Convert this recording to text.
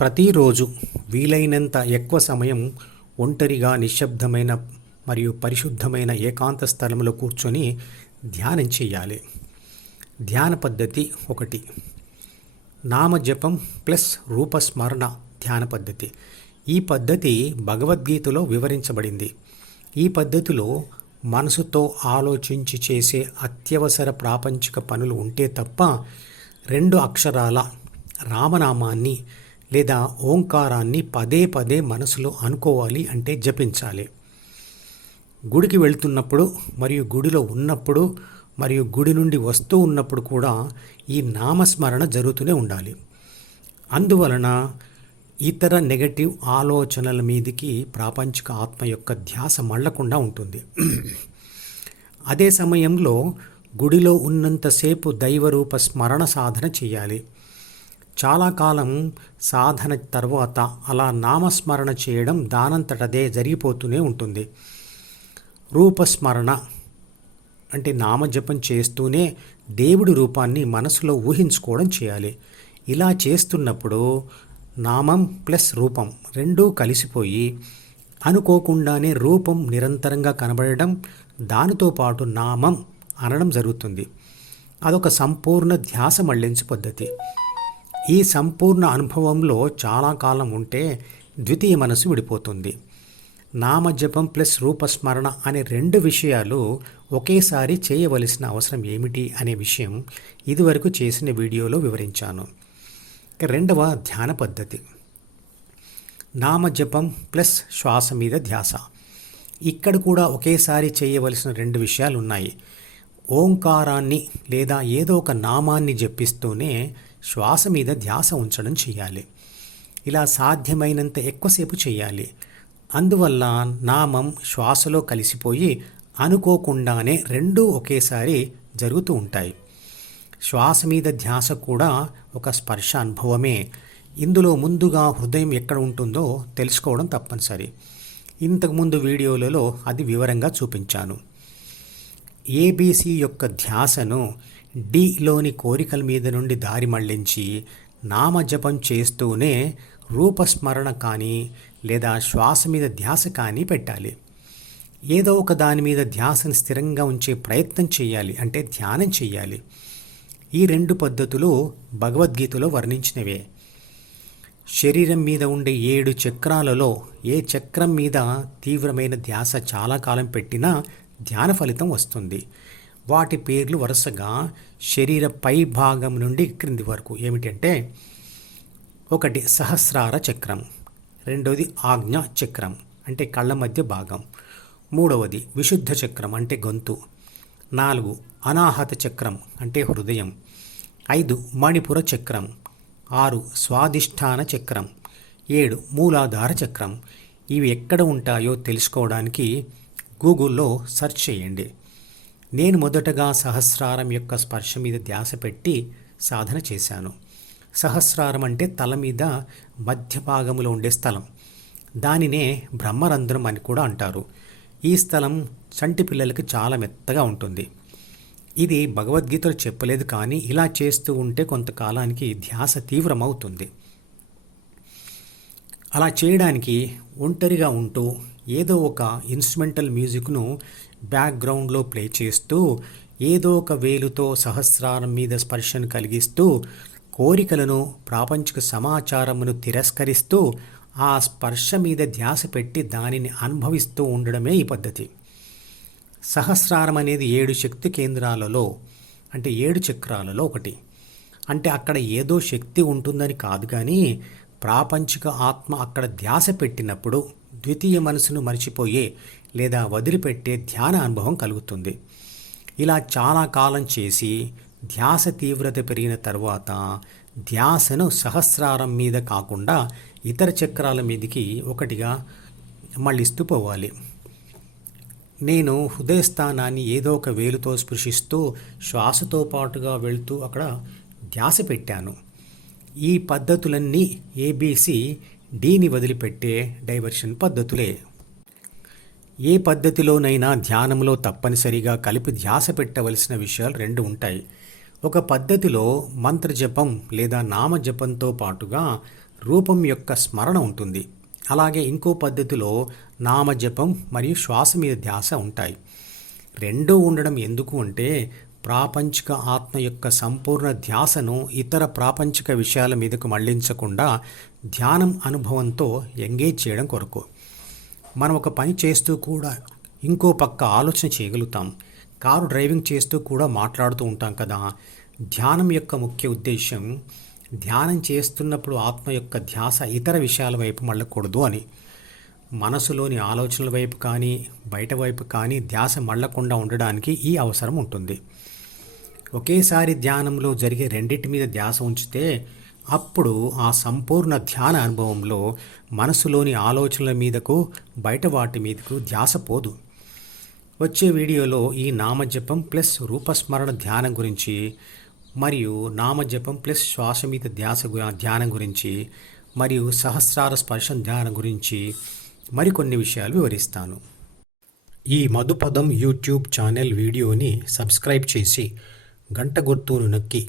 ప్రతిరోజు వీలైనంత ఎక్కువ సమయం ఒంటరిగా నిశ్శబ్దమైన మరియు పరిశుద్ధమైన ఏకాంత స్థలంలో కూర్చొని ధ్యానం చేయాలి. ధ్యాన పద్ధతి ఒకటి. నామజపం ప్లస్ రూపస్మరణ ధ్యాన పద్ధతి. ఈ పద్ధతి భగవద్గీతలో వివరించబడింది. ఈ పద్ధతిలో మనసుతో ఆలోచించి చేసే అత్యవసర ప్రాపంచిక పనులు ఉంటే తప్ప రెండు అక్షరాల రామనామాన్ని లేదా ఓంకారాన్ని పదే పదే మనసులో అనుకోవాలి అంటే జపించాలి. గుడికి వెళ్తున్నప్పుడు మరియు గుడిలో ఉన్నప్పుడు మరియు గుడి నుండి వస్తూ ఉన్నప్పుడు కూడా ఈ నామస్మరణ జరుగుతూనే ఉండాలి. అందువలన ఇతర నెగటివ్ ఆలోచనల మీదికి ప్రాపంచిక ఆత్మ యొక్క ధ్యాస మళ్ళకుండా ఉంటుంది. అదే సమయంలో గుడిలో ఉన్నంతసేపు దైవరూప స్మరణ సాధన చేయాలి. చాలా కాలం సాధన తర్వాత అలా నామస్మరణ చేయడం దానంతటదే జరిగిపోతూనే ఉంటుంది. రూపస్మరణ అంటే నామజపం చేస్తూనే దేవుడి రూపాన్ని మనసులో ఊహించుకోవడం చేయాలి. ఇలా చేస్తున్నప్పుడు నామం ప్లస్ రూపం రెండూ కలిసిపోయి అనుకోకుండానే రూపం నిరంతరంగా కనబడడం దానితో పాటు నామం అనడం జరుగుతుంది. అదొక సంపూర్ణ ధ్యాస మళ్ళించు పద్ధతి. ఈ సంపూర్ణ అనుభవంలో చాలా కాలం ఉంటే ద్వితీయ మనసు విడిపోతుంది. నామజపం ప్లస్ రూపస్మరణ అనే రెండు విషయాలు ఒకేసారి చేయవలసిన అవసరం ఏమిటి అనే విషయం ఇదివరకు చేసిన వీడియోలో వివరించాను. ఇక రెండవ ధ్యాన పద్ధతి. నామజపం ప్లస్ శ్వాస మీద ధ్యాస. ఇక్కడ కూడా ఒకేసారి చేయవలసిన రెండు విషయాలు ఉన్నాయి ఓంకారాన్ని లేదా ఏదో ఒక నామాన్ని జపిస్తూనే శ్వాస మీద ధ్యాస ఉంచడం చేయాలి. ఇలా సాధ్యమైనంత ఎక్కువసేపు చేయాలి. అందువల్ల నామం శ్వాసలో కలిసిపోయి అనుకోకుండానే రెండూ ఒకేసారి జరుగుతూ ఉంటాయి. శ్వాస మీద ధ్యాస కూడా ఒక స్పర్శ అనుభవమే. ఇందులో ముందుగా హృదయం ఎక్కడ ఉంటుందో తెలుసుకోవడం తప్పనిసరి. ఇంతకుముందు వీడియోలలో అది వివరంగా చూపించాను. ఏబీసీ యొక్క ధ్యాసను డిలోని కోరికల మీద నుండి దారి మళ్ళించి నామజపం చేస్తూనే రూపస్మరణ కానీ లేదా శ్వాస మీద ధ్యాస కానీ పెట్టాలి. ఏదో ఒక దాని మీద ధ్యాసను స్థిరంగా ఉంచే ప్రయత్నం చేయాలి అంటే ధ్యానం చేయాలి. ఈ రెండు పద్ధతులు భగవద్గీతలో వర్ణించినవే. శరీరం మీద ఉండే ఏడు చక్రాలలో ఏ చక్రం మీద తీవ్రమైన ధ్యాస చాలా కాలం పెట్టినా ధ్యాన ఫలితం వస్తుంది. వాటి పేర్లు వరుసగా శరీర పై భాగం నుండి క్రింది వరకు. ఏమిటంటే ఒకటి సహస్రార చక్రం రెండవది ఆజ్ఞ చక్రం అంటే కళ్ళ మధ్య భాగం మూడవది విశుద్ధ చక్రం అంటే గొంతు నాలుగు అనాహత చక్రం అంటే హృదయం ఐదు మణిపుర చక్రం ఆరు స్వాధిష్టాన చక్రం ఏడు మూలాధార చక్రం. ఇవి ఎక్కడ ఉంటాయో తెలుసుకోవడానికి గూగుల్లో సెర్చ్ చేయండి. నేను మొదటగా సహస్రారం యొక్క స్పర్శ మీద ధ్యాస పెట్టి సాధన చేశాను. సహస్రారం అంటే తల మీద మధ్య భాగంలో ఉండే స్థలం. దానినే బ్రహ్మరంధ్రం అని కూడా అంటారు. ఈ స్థలం చంటి పిల్లలకి చాలా మెత్తగా ఉంటుంది. ఇది భగవద్గీతలో చెప్పలేదు కానీ ఇలా చేస్తూ ఉంటే కొంతకాలానికి ధ్యాస తీవ్రమవుతుంది. అలా చేయడానికి ఒంటరిగా ఉంటూ ఏదో ఒక ఇన్స్ట్రుమెంటల్ మ్యూజిక్ను బ్యాక్గ్రౌండ్లో ప్లే చేస్తూ ఏదో ఒక వేలుతో సహస్రారం మీద స్పర్శను కలిగిస్తూ కోరికలను ప్రాపంచిక సమాచారమును తిరస్కరిస్తూ ఆ స్పర్శ మీద ధ్యాస పెట్టి దానిని అనుభవిస్తూ ఉండడమే ఈ పద్ధతి. సహస్రారం అనేది ఏడు శక్తి కేంద్రాలలో అంటే ఏడు చక్రాలలో ఒకటి. అంటే అక్కడ ఏదో శక్తి ఉంటుందని కాదు కానీ ప్రాపంచిక ఆత్మ అక్కడ ధ్యాస పెట్టినప్పుడు ద్వితీయ మనసును మర్చిపోయే లేదా వదిలిపెట్టే ధ్యాన అనుభవం కలుగుతుంది. ఇలా చాలా కాలం చేసి ధ్యాస తీవ్రత పెరిగిన తర్వాత ధ్యాసను సహస్రారం మీద కాకుండా ఇతర చక్రాల మీదకి ఒకటిగా మళ్ళిస్తూ పోవాలి నేను హృదయస్థానాన్ని ఏదో ఒక వేలుతో స్పృశిస్తూ శ్వాసతో పాటుగా వెళ్తూ అక్కడ ధ్యాస పెట్టాను. ఈ పద్ధతులన్నీ ఏబీసీ డీని వదిలిపెట్టే డైవర్షన్ పద్ధతులే. ఏ పద్ధతిలోనైనా ధ్యానంలో తప్పనిసరిగా కలిపి ధ్యాస పెట్టవలసిన విషయాలు రెండు ఉంటాయి. ఒక పద్ధతిలో మంత్రజపం లేదా నామజపంతో పాటుగా రూపం యొక్క స్మరణ ఉంటుంది. అలాగే ఇంకో పద్ధతిలో నామజపం మరియు శ్వాస మీద ధ్యాస ఉంటాయి. రెండూ ఉండడం ఎందుకు అంటే ప్రాపంచిక ఆత్మ యొక్క సంపూర్ణ ధ్యాసను ఇతర ప్రాపంచిక విషయాల మీదకు మళ్ళించకుండా ధ్యానం అనుభవంతో ఎంగేజ్ చేయడం కొరకు. మనం ఒక పని చేస్తూ కూడా ఇంకో పక్క ఆలోచన చేయగలుగుతాం. కారు డ్రైవింగ్ చేస్తూ కూడా మాట్లాడుతూ ఉంటాం కదా. ధ్యానం యొక్క ముఖ్య ఉద్దేశం ధ్యానం చేస్తున్నప్పుడు ఆత్మ యొక్క ధ్యాస ఇతర విషయాల వైపు మళ్ళకూడదు అని. మనసులోని ఆలోచనల వైపు కానీ బయట వైపు కానీ ధ్యాస మళ్ళకుండా ఉండడానికి ఈ అవసరం ఉంటుంది. ఒకేసారి ధ్యానంలో జరిగే రెండింటి మీద ధ్యాస ఉంచితే అప్పుడు ఆ సంపూర్ణ ధ్యాన అనుభవంలో మనసులోని ఆలోచనల మీదకు బయట వాటి మీదకు ధ్యాస పోదు. వచ్చే వీడియోలో ఈ నామజపం ప్లస్ రూపస్మరణ ధ్యానం గురించి మరియు నామజపం ప్లస్ శ్వాస మీద ధ్యాస గు- ధ్యానం గురించి మరియు సహస్రార స్పర్శ ధ్యానం గురించి మరికొన్ని విషయాలు వివరిస్తాను. ఈ మధుపదం యూట్యూబ్ ఛానల్ వీడియోని సబ్స్క్రైబ్ చేసి గంట గుర్తును నొక్కి